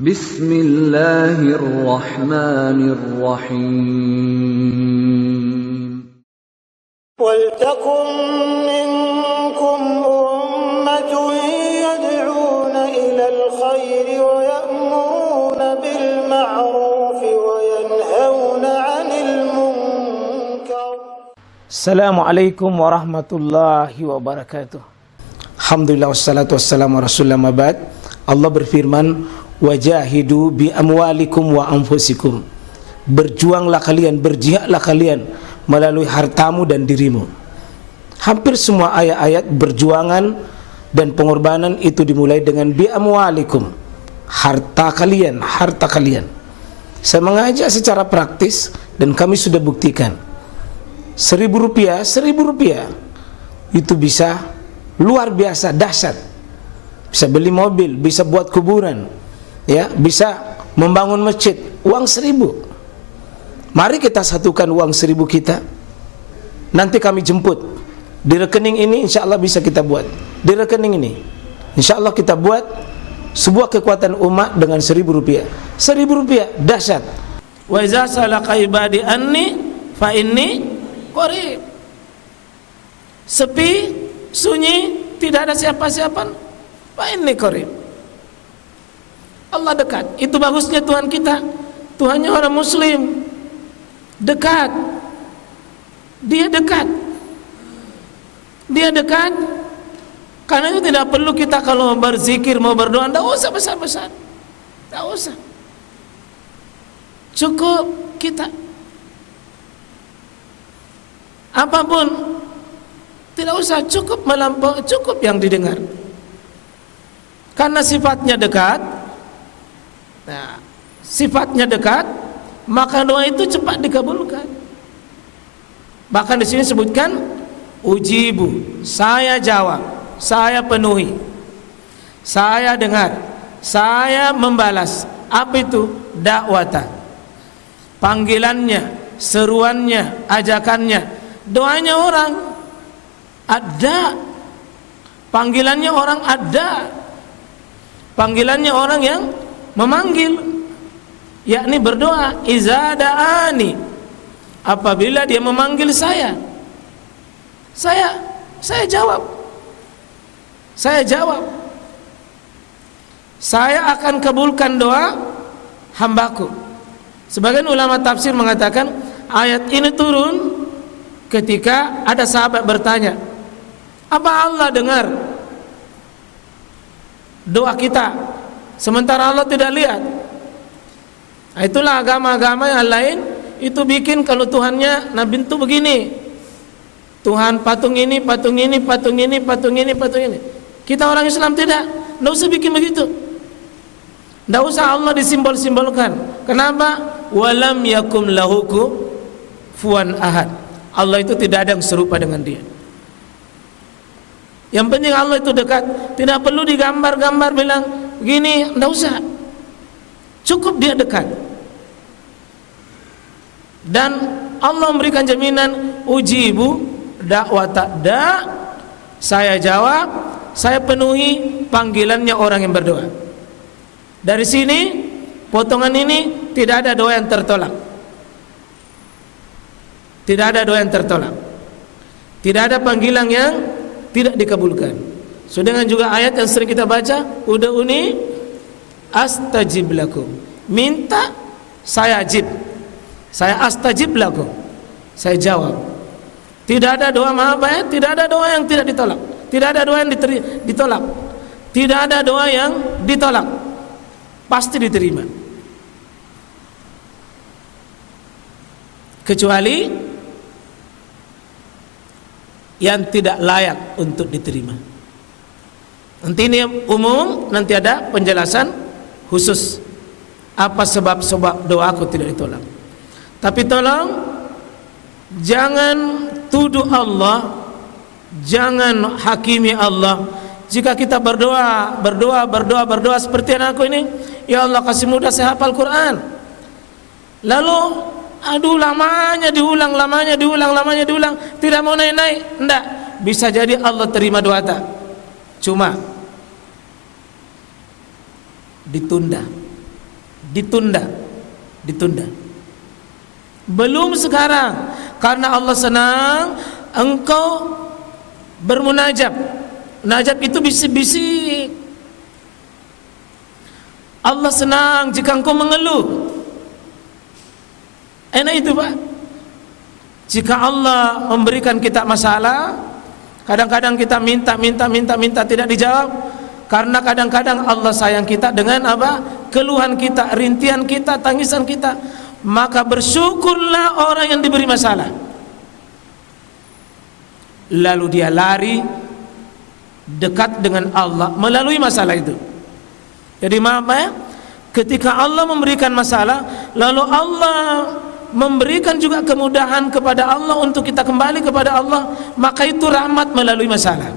Bismillahirrahmanirrahim. وَلْتَكُنْ مِنْكُمْ أُمَّةٌ يَدْعُونَ إِلَى الْخَيْرِ وَيَأْمُرُونَ بِالْمَعْرُوفِ وَيَنْهَوْنَ عَنِ الْمُنْكَرِ. Assalamualaikum warahmatullahi wabarakatuh. Alhamdulillah wassalatu wassalamu rasulullah mabad. Allah berfirman, wajahidu bi amwalikum wa anfusikum. Berjuanglah kalian, berjihadlah kalian melalui hartamu dan dirimu. Hampir semua ayat-ayat berjuangan dan pengorbanan itu dimulai dengan bi amwalikum, harta kalian, harta kalian. Saya mengajak secara praktis dan kami sudah buktikan. Rp1.000 itu bisa luar biasa dahsyat. Bisa beli mobil, bisa buat kuburan, ya, bisa membangun masjid. Uang 1.000. Mari kita satukan uang 1.000 kita. Nanti kami jemput. Di rekening ini insya Allah bisa kita buat. Di rekening ini insya Allah kita buat sebuah kekuatan umat dengan Rp1.000. Rp1.000 dahsyat. Wa iza salaka ibadi anni fa inni qarib. Sepi, sunyi, tidak ada siapa-siapa, fa inni qarib. Allah dekat. Itu bagusnya Tuhan kita. Tuhannya orang muslim. Dekat. Dia dekat. Dia dekat. Karena itu tidak perlu kita kalau berzikir, mau berdoa, tidak usah besar-besar. Tidak usah. Cukup kita. Apapun tidak usah, cukup melampaui, cukup yang didengar. Karena sifatnya dekat. Nah, sifatnya dekat, maka doa itu cepat dikabulkan. Bahkan di sini sebutkan ujibu, saya jawab, saya penuhi, saya dengar, saya membalas. Apa itu? Dakwatan. Panggilannya, seruannya, ajakannya. Doanya orang ada, panggilannya orang ada, panggilannya orang yang memanggil, yakni berdoa. Iza da'ani, apabila dia memanggil saya jawab. Saya jawab. Saya akan kabulkan doa hambaku. Sebagian ulama tafsir mengatakan ayat ini turun ketika ada sahabat bertanya, apa Allah dengar doa kita sementara Allah tidak lihat? Nah, itulah agama-agama yang lain itu bikin kalau Tuhannya Nabi itu begini, Tuhan patung ini, patung ini, patung ini, patung ini, patung ini. Kita orang Islam tidak usah bikin begitu. Tidak usah Allah disimbol-simbolkan. Kenapa? Walam yakum lahu kufuwan ahad. Allah itu tidak ada yang serupa dengan dia. Yang penting Allah itu dekat. Tidak perlu digambar-gambar bilang begini, tidak usah. Cukup dia dekat. Dan Allah memberikan jaminan ujibu da'wata da', saya jawab, saya penuhi panggilannya orang yang berdoa. Dari sini potongan ini tidak ada doa yang tertolak. Tidak ada doa yang tertolak. Tidak ada panggilan yang tidak dikabulkan. So dengan juga ayat yang sering kita baca, ud'uni astajib lakum. Minta, saya ajib. Saya astajib lakum. Saya jawab. Tidak ada doa maaf, tidak ada doa yang tidak ditolak. Tidak ada doa yang ditolak. Tidak ada doa yang ditolak. Pasti diterima. Kecuali yang tidak layak untuk diterima. Nanti ini umum, nanti ada penjelasan khusus apa sebab-sebab doaku tidak ditolak. Tapi tolong jangan tuduh Allah, jangan hakimi Allah. Jika kita berdoa seperti anakku ini, ya Allah kasih mudah saya hafal Quran. Lalu aduh lamanya diulang, tidak mau naik-naik. Enggak, bisa jadi Allah terima doa tak. Cuma ditunda. ditunda. Belum sekarang, karena Allah senang engkau bermunajat. Munajat itu bisik-bisik. Allah senang jika engkau mengeluh. Enak itu Pak. Jika Allah memberikan kita masalah, kadang-kadang kita minta tidak dijawab, karena kadang-kadang Allah sayang kita dengan apa? Keluhan kita, rintihan kita, tangisan kita. Maka bersyukurlah orang yang diberi masalah. Lalu dia lari dekat dengan Allah melalui masalah itu. Jadi maaf ya, ketika Allah memberikan masalah, lalu Allah memberikan juga kemudahan kepada Allah untuk kita kembali kepada Allah, maka itu rahmat melalui masalah.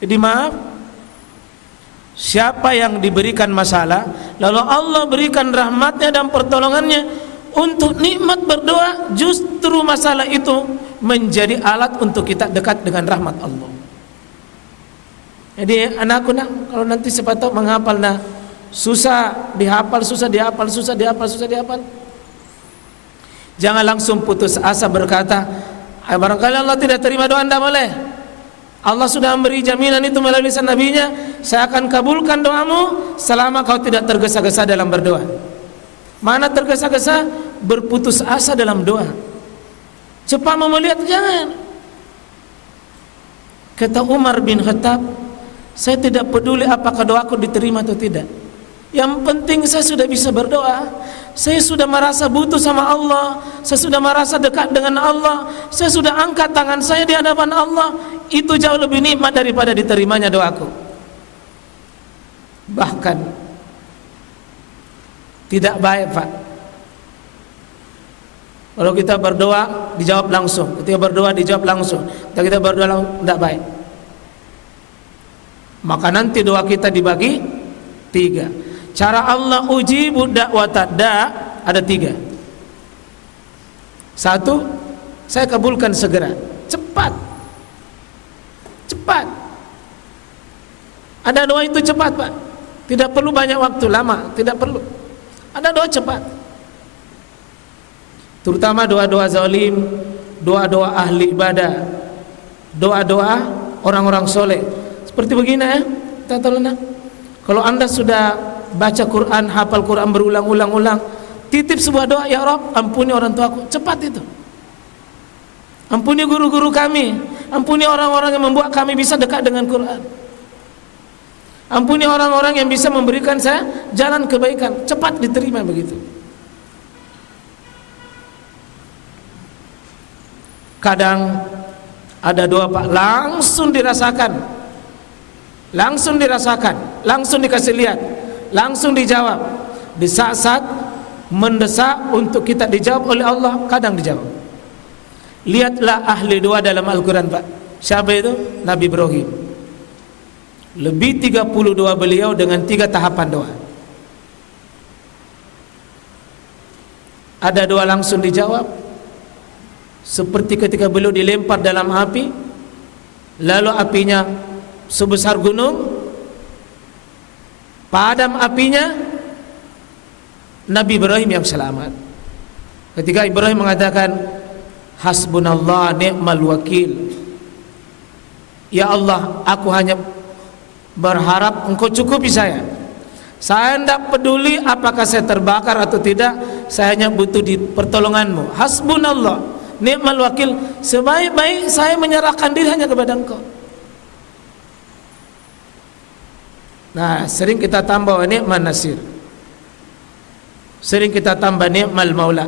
Jadi maaf, siapa yang diberikan masalah lalu Allah berikan rahmatnya dan pertolongannya untuk nikmat berdoa, justru masalah itu menjadi alat untuk kita dekat dengan rahmat Allah. Jadi anakku nak, kalau nanti siapa tahu menghafal nah susah dihafal, jangan langsung putus asa berkata, barangkali Allah tidak terima doa anda. Boleh, Allah sudah memberi jaminan itu melalui lisan nabinya, saya akan kabulkan doamu selama kau tidak tergesa-gesa dalam berdoa. Mana tergesa-gesa? Berputus asa dalam doa, cepat mau melihat, jangan. Kata Umar bin Khattab, saya tidak peduli apakah doaku diterima atau tidak, yang penting saya sudah bisa berdoa. Saya sudah merasa butuh sama Allah, saya sudah merasa dekat dengan Allah, saya sudah angkat tangan saya di hadapan Allah. Itu jauh lebih nikmat daripada diterimanya doaku. Bahkan tidak baik Pak kalau kita berdoa dijawab langsung, ketika berdoa dijawab langsung, ketika kita berdoa langsung, tidak baik. Maka nanti doa kita dibagi 3. Cara Allah uji budak watada ada 3. 1, saya kabulkan segera, cepat. Ada doa itu cepat Pak, tidak perlu banyak waktu lama, tidak perlu. Ada doa cepat, terutama doa-doa zalim, doa-doa ahli ibadah, doa-doa orang-orang soleh. Seperti begini ya, kalau anda sudah baca Quran, hafal Quran berulang-ulang, titip sebuah doa, ya Rabb, ampuni orang tuaku, cepat itu. Ampuni guru-guru kami, ampuni orang-orang yang membuat kami bisa dekat dengan Quran. Ampuni orang-orang yang bisa memberikan saya jalan kebaikan, cepat diterima begitu. Kadang ada doa Pak, langsung dirasakan, langsung dikasih lihat, langsung dijawab. Di saat-saat mendesak untuk kita dijawab oleh Allah, kadang dijawab. Lihatlah ahli doa dalam Al-Quran Pak. Siapa itu? Nabi Ibrahim. Lebih 30 doa beliau dengan 3 tahapan doa. Ada doa langsung dijawab, seperti ketika beliau dilempar dalam api, lalu apinya sebesar gunung, padam apinya, Nabi Ibrahim yang selamat. Ketika Ibrahim mengatakan, hasbunallah ni'mal wakil, ya Allah, aku hanya berharap engkau cukupi saya tidak peduli apakah saya terbakar atau tidak, saya hanya butuh di pertolonganmu. Hasbunallah ni'mal wakil, sebaik-baik saya menyerahkan diri hanya kepada engkau. Nah, sering kita tambah ni'man nasir, sering kita tambah ni'mal maula.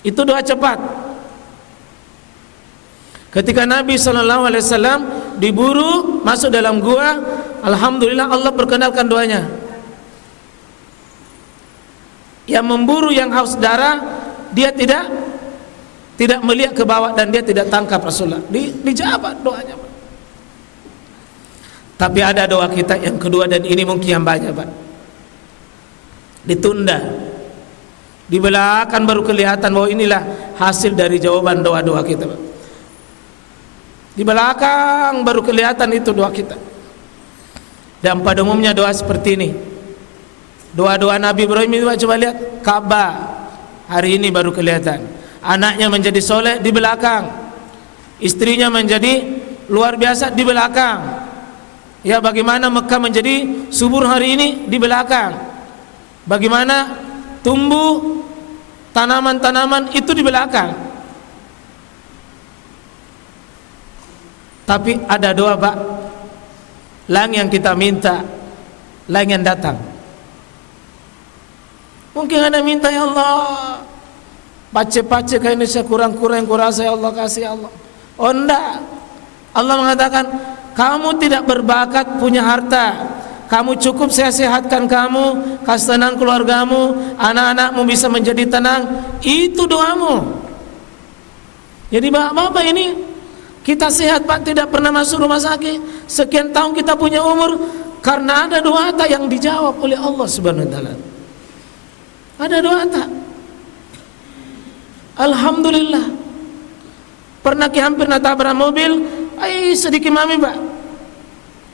Itu doa cepat. Ketika Nabi SAW diburu masuk dalam gua, alhamdulillah Allah perkenalkan doanya. Yang memburu yang haus darah, dia tidak melihat ke bawah dan dia tidak tangkap Rasulullah. Dijawab doanya Pak. Tapi ada doa kita yang kedua, dan ini mungkin yang banyak Pak, ditunda. Di belakang baru kelihatan bahwa inilah hasil dari jawaban doa-doa kita Pak. Di belakang baru kelihatan itu doa kita. Dan pada umumnya doa seperti ini. Doa-doa Nabi Ibrahim itu coba lihat, Ka'bah hari ini baru kelihatan. Anaknya menjadi soleh di belakang, istrinya menjadi luar biasa di belakang. Ya, bagaimana Mekah menjadi subur hari ini di belakang. Bagaimana tumbuh tanaman-tanaman itu di belakang. Tapi ada doa, Pak, lain yang kita minta, lain yang datang. Mungkin Anda minta, ya Allah, pace-pace kayak ini saya kurang-kurang yang kurasa, ya Allah kasih, ya Allah. Oh enggak, Allah mengatakan kamu tidak berbakat punya harta, kamu cukup saya sehatkan kamu, kasih tenang keluargamu, anak-anakmu bisa menjadi tenang, itu doamu. Jadi bapak-bapak ini kita sehat Pak, tidak pernah masuk rumah sakit, sekian tahun kita punya umur, karena ada doa tak yang dijawab oleh Allah Subhanahu wa taala. Ada doa tak? Alhamdulillah. Pernah hampir nabrak mobil, sedikit mami Pak,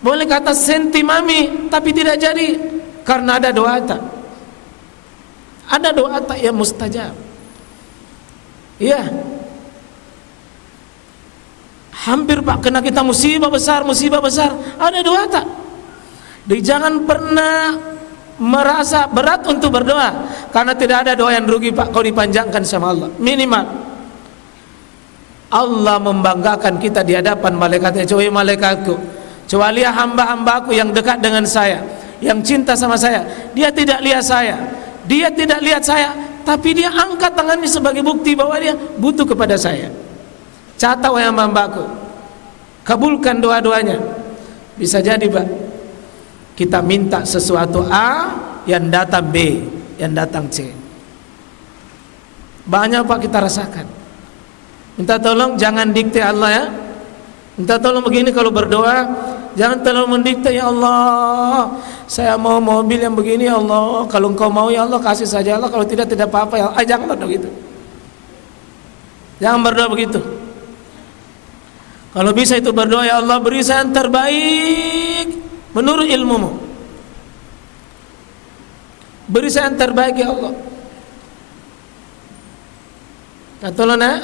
boleh kata senti mami, tapi tidak jadi karena ada doa tak. Ada doa tak yang mustajab. Iya. Hampir Pak kena kita musibah besar. Ada doa tak? Jadi jangan pernah merasa berat untuk berdoa, karena tidak ada doa yang rugi Pak kalau dipanjangkan sama Allah. Minimal Allah membanggakan kita di hadapan malaikatnya. Coba malaikatku, coba lihat hamba-hambaku yang dekat dengan saya, yang cinta sama saya, dia tidak lihat saya, tapi dia angkat tangannya sebagai bukti bahwa dia butuh kepada saya. Catat wahai hamba-hambaku, kabulkan doa-doanya. Bisa jadi Pak, kita minta sesuatu A, yang datang B, yang datang C. Banyak Pak kita rasakan. Minta tolong jangan dikte Allah ya. Minta tolong begini kalau berdoa, jangan terlalu mendikte, ya Allah saya mau mobil yang begini ya Allah, kalau engkau mau ya Allah kasih saja Allah, kalau tidak apa-apa ya Allah. Jangan berdoa begitu. Jangan berdoa begitu. Kalau bisa itu berdoa, ya Allah beri saya yang terbaik menurut ilmumu, beri saya yang terbaik ya Allah.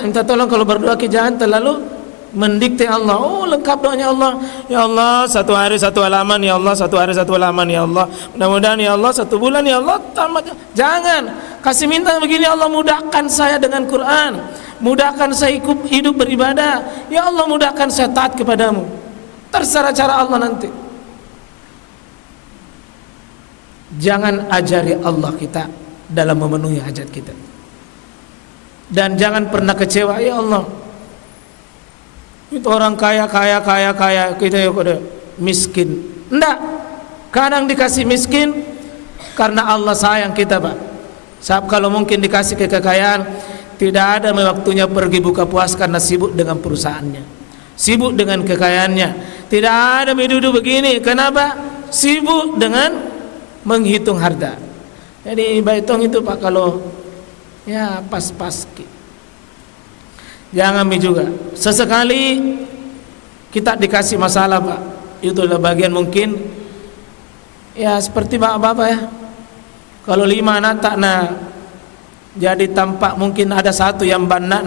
Minta tolong kalau berdoa kita jangan terlalu mendikte Allah. Oh lengkap doanya Allah, ya Allah satu hari satu halaman, ya Allah satu hari satu halaman, ya Allah mudah-mudahan ya Allah satu bulan, ya Allah tamat. Jangan kasih minta begini, ya Allah mudahkan saya dengan Quran, mudahkan saya hidup beribadah, ya Allah mudahkan saya taat kepadamu. Terserah cara Allah nanti. Jangan ajari Allah kita dalam memenuhi hajat kita. Dan jangan pernah kecewa, ya Allah itu orang kaya, kita ya kode miskin. Enggak, kadang dikasih miskin karena Allah sayang kita Pak. Sebab kalau mungkin dikasih kekayaan, tidak ada waktunya pergi buka puasa karena sibuk dengan perusahaannya, sibuk dengan kekayaannya. Tidak ada duduk begini, kenapa? Sibuk dengan menghitung harta. Jadi baitong itu Pak kalau ya pas-pas. Jangan juga sesekali kita dikasih masalah Pak, itulah bagian mungkin ya seperti bapak-bapak ya, kalau 5 anak tak jadi tampak mungkin ada satu yang banna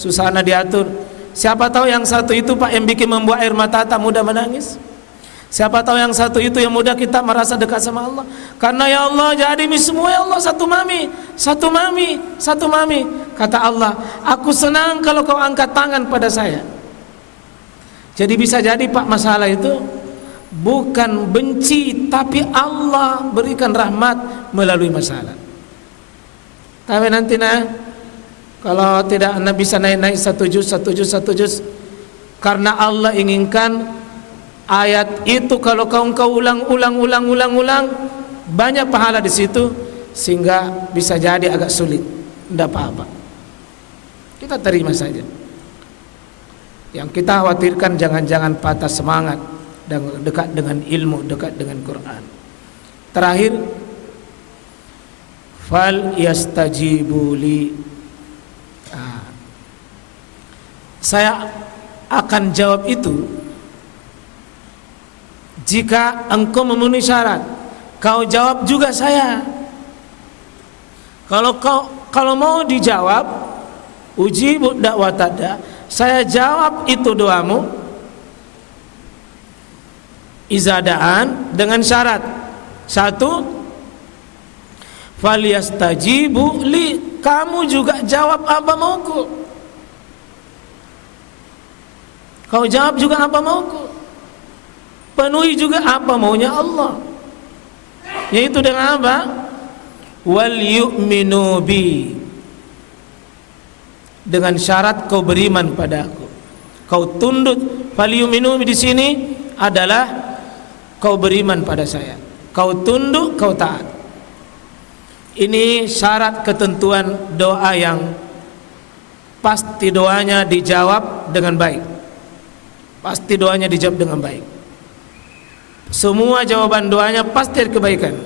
susana diatur. Siapa tahu yang satu itu Pak yang bikin membuat air mata tak mudah menangis. Siapa tahu yang satu itu yang mudah kita merasa dekat sama Allah. Karena ya Allah jadi semua ya Allah satu mami. Kata Allah, aku senang kalau kau angkat tangan pada saya. Jadi bisa jadi Pak masalah itu bukan benci, tapi Allah berikan rahmat melalui masalah. Tapi nanti kalau tidak Anda bisa naik satu juz, karena Allah inginkan ayat itu kalau kau ulang banyak pahala di situ, sehingga bisa jadi agak sulit. Tidak apa-apa, kita terima saja. Yang kita khawatirkan jangan-jangan patah semangat dan dekat dengan ilmu, dekat dengan Quran. Terakhir, fal yastajibu li. Saya akan jawab itu Jika engkau memenuhi syarat, kau jawab juga saya. Kalau mau dijawab, ujibu da'watada, saya jawab itu doamu, izadaan dengan syarat. Satu, falyastajibu li, kamu juga jawab apa mauku. Kau jawab juga apa mauku. Penuhi juga apa maunya Allah. Yaitu dengan apa? Wal yu'minu bi, dengan syarat kau beriman padaku. Kau tunduk. Fal yu'minu di sini adalah kau beriman pada saya. Kau tunduk, kau taat. Ini syarat ketentuan doa yang pasti doanya dijawab dengan baik. Pasti doanya dijawab dengan baik. Semua jawaban doanya pasti kebaikan.